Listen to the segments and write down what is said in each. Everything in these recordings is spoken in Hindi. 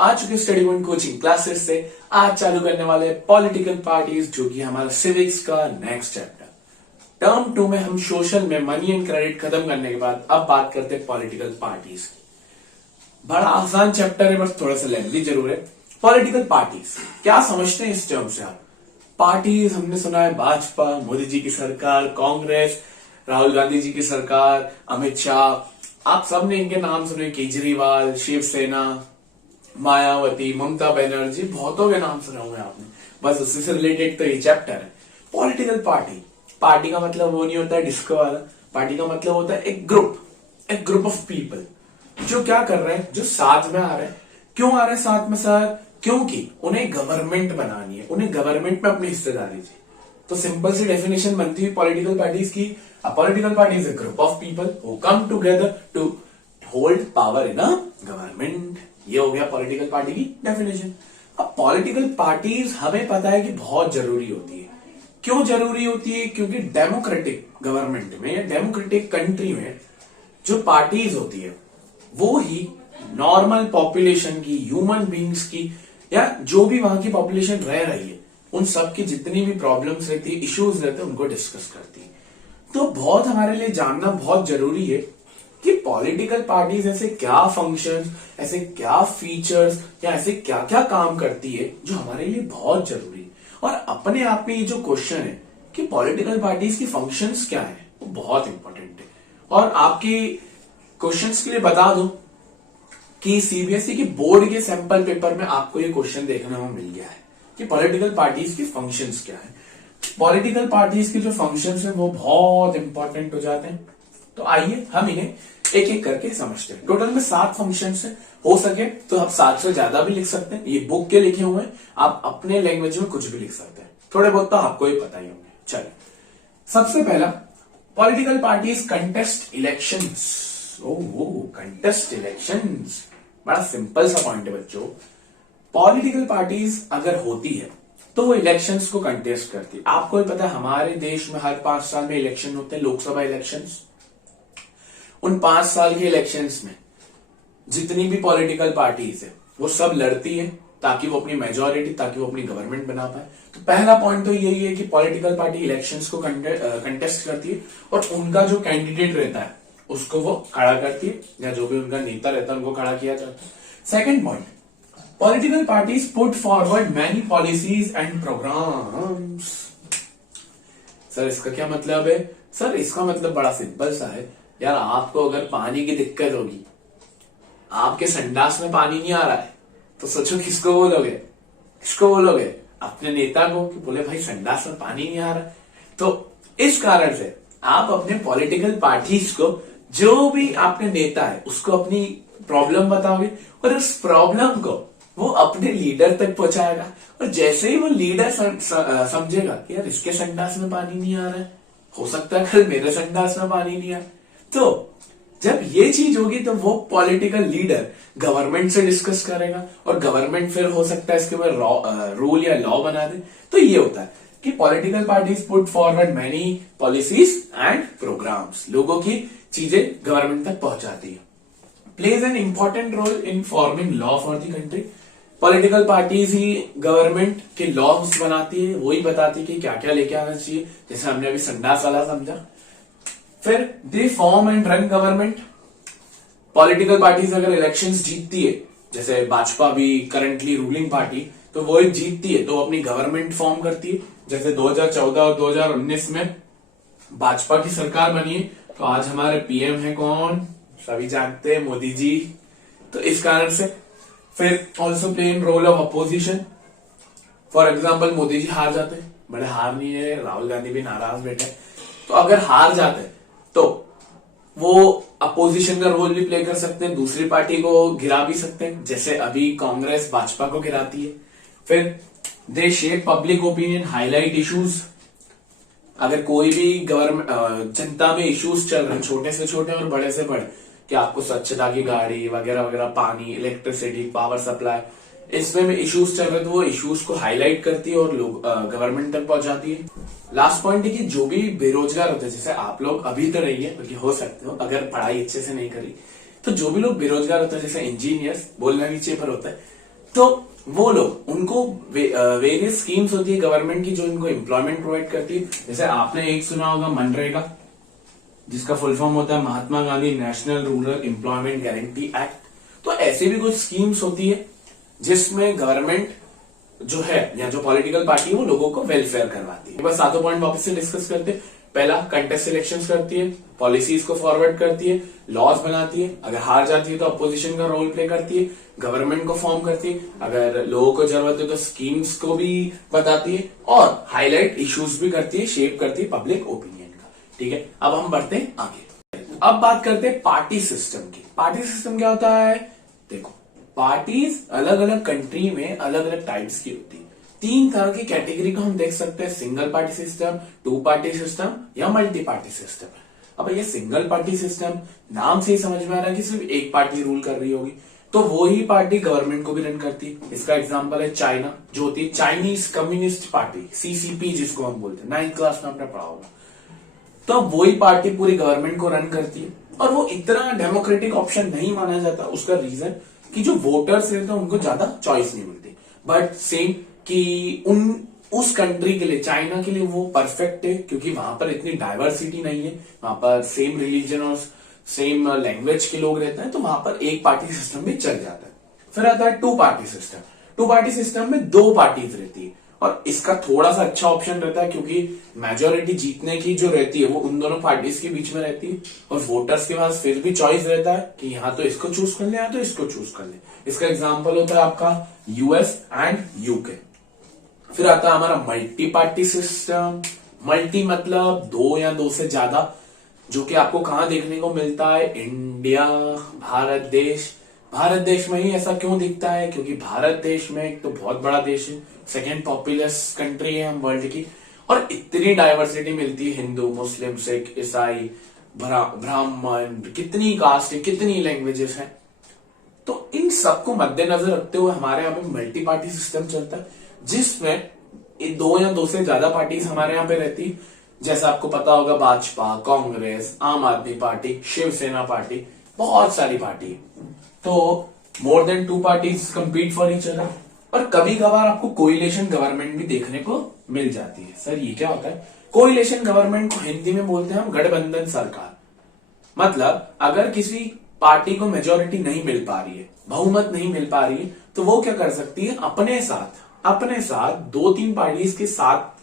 आ चुके स्टडी पॉइंट कोचिंग क्लासेस से आज चालू करने वाले पॉलिटिकल पार्टीज, जो कि हमारा सिविक्स का नेक्स्ट चैप्टर। टर्म 2 में हम सोशल में मनी एंड क्रेडिट खत्म करने के बाद अब बात करते हैं पॉलिटिकल पार्टीज की। बड़ा आसान चैप्टर है, बस थोड़ा सा लेंथी जरूर है। पॉलिटिकल पार्टीज क्या समझते हैं इस टर्म से आप? पार्टीज हमने सुना है भाजपा, मोदी जी की सरकार, कांग्रेस, राहुल गांधी जी की सरकार, अमित शाह, आप सबने इनके नाम सुने, केजरीवाल, शिवसेना, मायावती, ममता बनर्जी, बहुतों के नाम सुने होंगे आपने। बस उससे से रिलेटेड तो ये चैप्टर है। पॉलिटिकल पार्टी, पार्टी का मतलब वो नहीं होता है डिस्को वाला। पार्टी का मतलब होता है एक ग्रुप ऑफ पीपल जो क्या कर रहे हैं, जो साथ में आ रहे हैं। क्यों आ रहे हैं साथ में सर? क्योंकि उन्हें गवर्नमेंट बनानी है, उन्हें गवर्नमेंट में अपनी हिस्सेदारी चाहिए। तो सिंपल सी डेफिनेशन बनती है पॉलिटिकल पार्टीज की। A political party is a group of people who come together to hold power in a government. ये हो गया पॉलिटिकल पार्टी की डेफिनेशन। अब पॉलिटिकल पार्टीज हमें पता है कि बहुत जरूरी होती है। क्यों जरूरी होती है? क्योंकि डेमोक्रेटिक गवर्नमेंट में या डेमोक्रेटिक कंट्री में जो पार्टीज होती है वो ही नॉर्मल पॉपुलेशन की, ह्यूमन बींग्स की, या जो भी वहां की पॉपुलेशन रह रही है उन सब की जितनी भी प्रॉब्लम्स रहती है, इश्यूज रहते हैं, उनको डिस्कस करती है। तो बहुत हमारे लिए जानना बहुत जरूरी है कि पॉलिटिकल पार्टीज ऐसे क्या फंक्शंस, ऐसे क्या फीचर्स या ऐसे क्या क्या काम करती है जो हमारे लिए बहुत जरूरी है। और अपने आप में ये जो क्वेश्चन है कि पॉलिटिकल पार्टीज की फंक्शंस क्या है, वो बहुत इंपॉर्टेंट है। और आपके क्वेश्चंस के लिए बता दूं कि सीबीएसई की बोर्ड के सैंपल पेपर में आपको ये क्वेश्चन देखने को मिल गया है कि पॉलिटिकल पार्टीज की फंक्शंस क्या है। पॉलिटिकल पार्टीज के जो फंक्शंस है वो बहुत इंपॉर्टेंट हो जाते हैं। तो आइए हम इन्हें एक एक करके समझते हैं। टोटल में 7 फंक्शंस है। हो सके तो आप 7 से ज्यादा भी लिख सकते हैं, ये बुक के लिखे हुए हैं, आप अपने लैंग्वेज में कुछ भी लिख सकते हैं। थोड़े बहुत तो आपको ही पता ही होंगे। चलिए, सबसे पहला, political parties contest elections. Contest elections बड़ा सिंपल सा पॉइंट है बच्चों। पॉलिटिकल पार्टीज अगर होती है तो वो इलेक्शंस को कंटेस्ट करती है। आपको भी पता है हमारे देश में हर 5 साल में इलेक्शन होते हैं, लोकसभा इलेक्शंस। उन 5 साल के इलेक्शंस में जितनी भी पॉलिटिकल पार्टीज है वो सब लड़ती है ताकि वो अपनी मेजोरिटी, ताकि वो अपनी गवर्नमेंट बना पाए। तो पहला पॉइंट तो यही है कि पॉलिटिकल पार्टी इलेक्शंस को कंटेस्ट करती है और उनका जो कैंडिडेट रहता है उसको वो खड़ा करती है, या जो भी उनका नेता रहता है उनको खड़ा किया जाता है। Second point, political parties put forward many policies and programs. Sir इसका क्या मतलब है? सर इसका मतलब बड़ा सिंपल सा है यार। आपको अगर पानी की दिक्कत होगी, आपके संडास में पानी नहीं आ रहा है, तो सोचो किसको बोलोगे? अपने नेता को कि बोले भाई संडास में पानी नहीं आ रहा है। तो इस कारण से आप अपने पॉलिटिकल पार्टीज को, जो भी आपके नेता है उसको अपनी प्रॉब्लम बताओगे और उस प्रॉब्लम को वो अपने लीडर तक पहुंचाएगा। और जैसे ही वो लीडर समझेगा कि यार इसके संडास में पानी नहीं आ रहा है, हो सकता है कल मेरे संडास में पानी नहीं आए, तो जब ये चीज होगी तो वो पॉलिटिकल लीडर गवर्नमेंट से डिस्कस करेगा और गवर्नमेंट फिर हो सकता है इसके ऊपर रूल या लॉ बना दे। तो ये होता है कि political parties put forward many policies and programs, लोगों की चीजें गवर्नमेंट तक पहुंचाती है। Plays an important role in forming law for the country. Political parties ही गवर्नमेंट के लॉज बनाती है, वही बताती है कि क्या क्या लेके आना चाहिए, जैसे हमने अभी संडास वाला समझा। फिर they form and run government. Political parties अगर इलेक्शंस जीतती है, जैसे भाजपा भी करंटली रूलिंग पार्टी, तो वो जीतती है तो अपनी गवर्नमेंट फॉर्म करती है। जैसे 2014 और 2019 में भाजपा की सरकार बनी है, तो आज हमारे पीएम है कौन? सभी जानते हैं, मोदी जी। तो इस कारण से फिर also play in role of opposition. For example Modi ji हार जाते हैं, बड़े हार नहीं है, राहुल गांधी भी नाराज बैठे, तो अगर हार जाते हैं तो वो अपोजिशन का रोल भी प्ले कर सकते हैं, दूसरी पार्टी को गिरा भी सकते हैं, जैसे अभी कांग्रेस भाजपा को गिराती है। फिर दे shape public opinion, highlight issues. अगर कोई भी गवर्नमेंट जनता में इश्यूज चल रहे हैं, छोटे से छोटे और बड़े से बड़े, कि आपको स्वच्छता की गाड़ी वगैरह वगैरह, पानी, इलेक्ट्रिसिटी, पावर सप्लाई, इसमें इश्यूज चल रहे हैं, तो वो इश्यूज को हाईलाइट करती है और लोग गवर्नमेंट तक पहुंचाती है। लास्ट पॉइंट है कि जो भी बेरोजगार होते हैं, जैसे आप लोग अभी तो रही है, बल्कि हो सकते हो अगर पढ़ाई अच्छे से नहीं करी, तो जो भी लोग बेरोजगार होते हैं, जैसे इंजीनियर्स, बोलना नीचे पर होता है, तो वो लोग उनको वेरियस स्कीम्स होती है गवर्नमेंट की जो इनको एम्प्लॉयमेंट प्रोवाइड करती है। जैसे आपने एक सुना होगा मनरेगा, जिसका फुल फॉर्म होता है Mahatma Gandhi national rural employment guarantee act. तो ऐसे भी कुछ स्कीम्स होती है जिसमें गवर्नमेंट जो है या जो पॉलिटिकल पार्टी है वो लोगों को वेलफेयर करवाती है। बस सातों पॉइंट वापस से डिस्कस करते हैं। पहला, कंटेस्ट इलेक्शंस करती है, पॉलिसीज को फॉरवर्ड करती है, लॉज बनाती है, अगर हार जाती है तो अपोजिशन का रोल प्ले करती है, गवर्नमेंट को फॉर्म करती है, अगर लोगों को जरूरत है तो स्कीम्स को भी बताती है और हाईलाइट इश्यूज भी करती है, शेप करती है पब्लिक ओपिनियन का। ठीक है, अब हम बढ़ते हैं आगे। अब बात करते हैं पार्टी सिस्टम की। पार्टी सिस्टम क्या होता है? देखो, पार्टीज अलग अलग कंट्री में अलग अलग टाइप्स की होती है। 3 तरह की कैटेगरी को हम देख सकते हैं, single party system, 2 party system या मल्टी पार्टी सिस्टम। अब ये सिंगल पार्टी सिस्टम नाम से ही समझ में आ रहा है कि सिर्फ एक पार्टी रूल कर रही होगी, तो वो ही पार्टी गवर्नमेंट को भी रन करती है। इसका एग्जांपल है चाइना, जो होती है चाइनीज कम्युनिस्ट पार्टी, सीसीपी जिसको हम बोलते हैं, 9th क्लास में आपने पढ़ा होगा। तो वही पार्टी पूरी गवर्नमेंट को रन करती है और वो इतना डेमोक्रेटिक ऑप्शन नहीं माना जाता। उसका रीजन कि जो वोटर्स रहते हैं उनको ज्यादा चॉइस नहीं मिलती। बट सेम कि उस कंट्री के लिए, चाइना के लिए वो परफेक्ट है क्योंकि वहां पर इतनी डाइवर्सिटी नहीं है, वहां पर सेम रिलीजन और सेम लैंग्वेज के लोग रहते हैं, तो वहां पर एक पार्टी सिस्टम भी चल जाता है। फिर आता है 2 पार्टी सिस्टम। 2 पार्टी सिस्टम में 2 पार्टीज रहती है और इसका थोड़ा सा अच्छा ऑप्शन रहता है क्योंकि मेजोरिटी जीतने की जो रहती है वो उन दोनों पार्टीज के बीच में रहती है और वोटर्स के पास फिर भी चॉइस रहता है कि यहाँ तो इसको चूज कर ले, यहाँ तो इसको चूज कर ले। इसका एग्जाम्पल होता है आपका यूएस एंड यूके। फिर आता है हमारा मल्टी पार्टी सिस्टम। मल्टी मतलब 2 या 2 से ज्यादा, जो कि आपको कहां देखने को मिलता है? इंडिया, भारत देश। भारत देश में ही ऐसा क्यों दिखता है? क्योंकि भारत देश में एक तो बहुत बड़ा देश है, सेकेंड पॉपुलस कंट्री है हम वर्ल्ड की, और इतनी डाइवर्सिटी मिलती है, हिंदू, मुस्लिम, सिख, ईसाई, ब्राह्मण, कितनी कास्ट है, कितनी लैंग्वेजेस हैं। तो इन सबको मद्देनजर रखते हुए हमारे यहाँ पे मल्टी पार्टी सिस्टम चलता है, जिसमें 2 या 2 से ज्यादा पार्टीज हमारे यहाँ पे रहती है। जैसा आपको पता होगा, भाजपा, कांग्रेस, आम आदमी पार्टी, शिवसेना पार्टी, बहुत सारी पार्टी है। तो more than 2 parties compete for each other. और कभी कभार आपको कोइलेशन गवर्नमेंट भी देखने को मिल जाती है। सर ये क्या होता है? कोइलेशन गवर्नमेंट को हिंदी में बोलते हैं हम गठबंधन सरकार। मतलब अगर किसी पार्टी को मेजोरिटी नहीं मिल पा रही है, बहुमत नहीं मिल पा रही है, तो वो क्या कर सकती है? अपने साथ 2-3 पार्टीज के साथ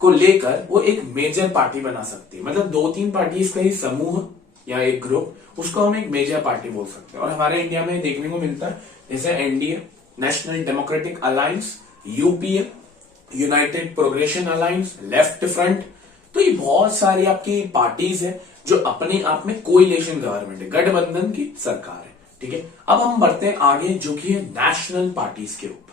को लेकर वो एक मेजर पार्टी बना सकती है। मतलब 2-3 पार्टीज का ही समूह या एक ग्रुप, उसको हम एक मेजर पार्टी बोल सकते हैं। और हमारे इंडिया में देखने को मिलता है, जैसे NDA, national democratic alliance, UPA, United progression alliance, left front. तो ये बहुत सारी आपकी पार्टीज है जो अपने आप में कोइलेशन गवर्नमेंट है, गठबंधन की सरकार है। ठीक है, अब हम बढ़ते हैं आगे, जो कि है नेशनल पार्टीज के ऊपर।